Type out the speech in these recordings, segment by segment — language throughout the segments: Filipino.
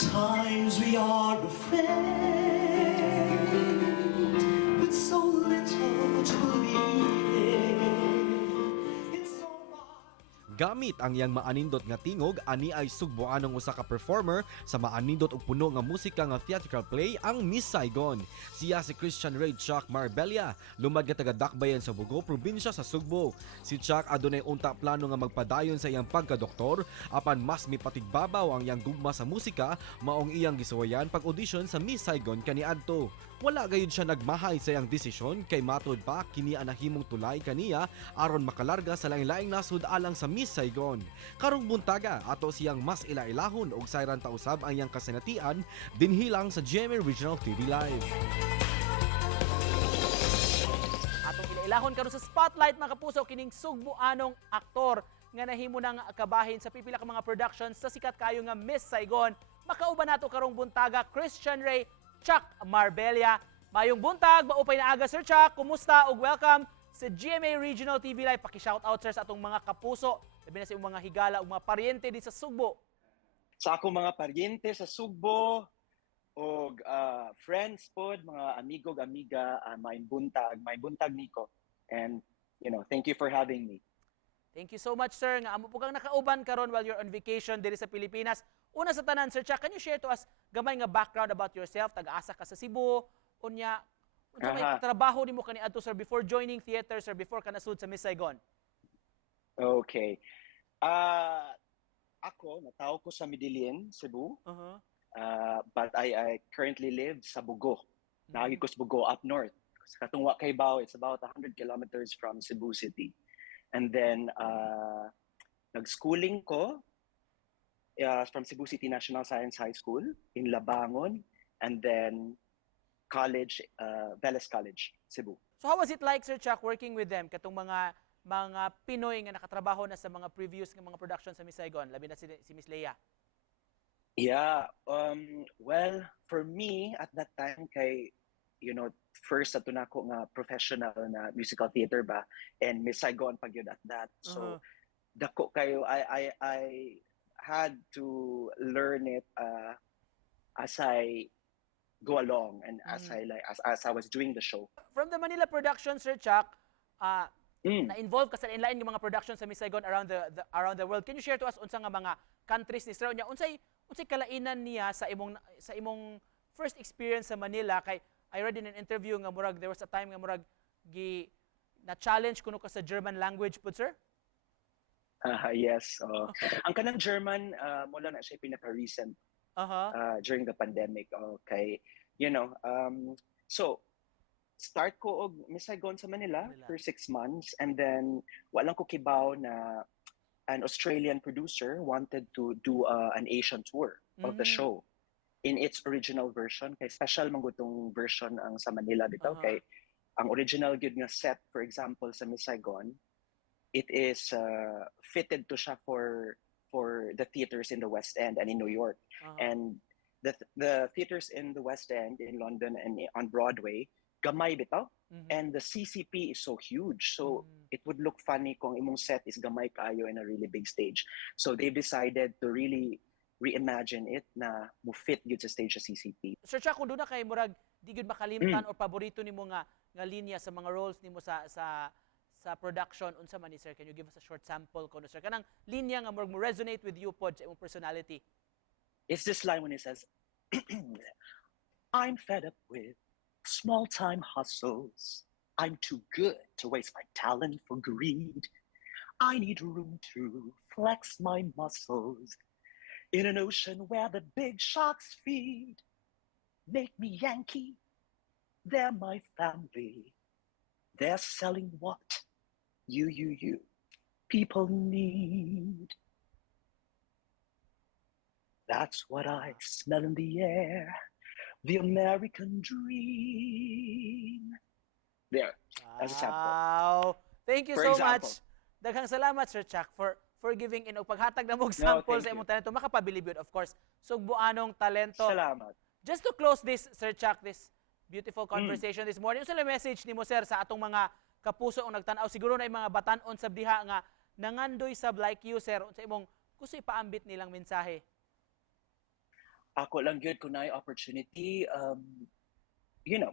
Sometimes we are afraid, with so little to believe in. It's so hard. Gamit ang iyang maanindot nga tingog, ani ay sugbuan ng usa ka performer sa maanindot ug puno nga musika nga theatrical play ang Miss Saigon. Siya si Christian Rey Chuck Marbella, lumad nga taga-Dakbayan sa Bugo, probinsya sa Sugbo. Si Chuck adunay unta plano nga magpadayon sa iyang pagka-doktor, apan mas mipatigbabaw ang iyang gugma sa musika, maong iyang gisuwayan pag-audition sa Miss Saigon kaniadto. Wala gayud siya nagmahay sa iyang desisyon kay matod pa kini ang nahimong tulay kaniya aron makalarga sa laing-laing nasud alang sa Miss Saigon. Karong buntaga ato siyang mas ilailahon og sayran tausab ang iyang kasinatian dinhilang sa GMA Regional TV Live. Atong ilailahon karon sa spotlight mga kapuso kining sugbuanong aktor nga nahimo nang kabahin sa pipila ka mga productions sa sikat kayo nga Miss Saigon. Makauban nato karong buntaga Christian Rey Chuck Marbella. Mayong buntag, maupay na aga Sir Chuck. Kumusta ug welcome sa GMA Regional TV Live. Paki-shoutout sir sa atong mga kapuso, labi na sa mga higala ug mga paryente di sa Sugbo. Sa akong mga paryente sa Sugbo o friends pod, mga amigo amiga, may buntag niko. And thank you for having me. Thank you so much sir nga amo po kang nakauban karon while you're on vacation diri sa Pilipinas. Una sa tanan Sir Chuck, can you share to us gamay nga background about yourself? Taga-asa ka sa Cebu, unya unsa may trabaho nimo kaniadto sir before joining theater sir, before ka nasud sa Miss Saigon? Okay. Ako natawo ko sa Midilin, Cebu. But I currently live sa Bugo. Naagi ko sa Bugo up north. Sa katong Kaybaw, it's about 100 kilometers from Cebu City. And then nag-schooling ko from Cebu City National Science High School in Labangon, and then college, Veles College, Cebu. So how was it like Sir Chuck working with them katong mga Pinoy nga nakatrabaho na sa mga previous nga mga productions sa Miss Saigon, labi na si Miss Leia? Yeah, well, for me at that time kay first ato na ako nga professional na musical theater ba, and Miss Saigon pag yun at that. So dako kayo I had to learn it as I go along and as I was doing the show. From the Manila production Sir Chuck, na-involve ka sa inlain ng mga productions sa Miss Saigon around the world. Can you share to us unsa nga mga countries ni Sir unya unsay kalainan niya sa imong first experience sa Manila? Kay I read in an interview nga murag there was a time nga murag na challenge kuno ka sa German language pud sir? Yes. Ang kanang German mula na siya pinaka-recent during the pandemic. Okay. So start ko og Miss Saigon sa Manila for 6 months, and then walang ko kibaw na an Australian producer wanted to do an Asian tour of the show in its original version. Kay special man gutong version ang sa Manila bitaw kay ang original gyud nga set, for example sa Miss Saigon, it is fitted to siya for the theaters in the West End and in New York. And the theaters in the West End, in London and on Broadway, gamay bitaw. And the CCP is so huge. So it would look funny kung imong set is gamay kayo in a really big stage. So they decided to really reimagine it na mo fit gyud sa stage sa CCP. Sir Chuck, kung doon na kay murag di gyud makalimtan or paborito nimo nga linya sa mga roles nimo sa production, unsa man ni sir? Can you give us a short sample kuno sir kanang linya nga mo resonate with you pod sa imong personality? It's this line when he says, I'm fed up with small-time hustles. I'm too good to waste my talent for greed. I need room to flex my muscles in an ocean where the big sharks feed. Make me Yankee, they're my family. They're selling what you people need. That's what I smell in the air, the American dream. There, as a sample. Wow! Thank you For so example. much. Daghang salamat Sir Chuck for giving in og paghatag na mong sample sa imong talento. Makapabilib yun, of course. Sugbuanong talento. Salamat. Just to close this, Sir Chuck, this beautiful conversation this morning, unsa message nimo sir sa atong mga kapuso ang nagtan-aw, siguro na yung mga batan-on sa diha nga nangandoy sab like you sir, unsa imong gusto ipaambit nilang mensahe? ako lang good kung na opportunity,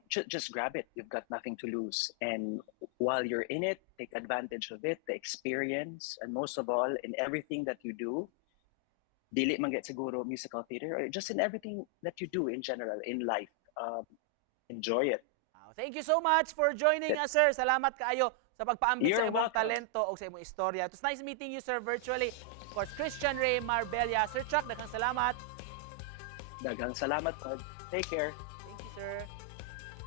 just grab it. You've got nothing to lose. And while you're in it, take advantage of it, the experience, and most of all, in everything that you do, dili man get siguro musical theater, or just in everything that you do in general, in life. Enjoy it. Thank you so much for joining us, sir. Salamat kaayo sa pagpaambit sa You're imong welcome. talento o sa imong istorya. It was nice meeting you, sir, virtually. Of course, Christian Rey Marbella. Sir Chuck, daghang salamat. Daghang salamat, Todd. Take care. Thank you, sir.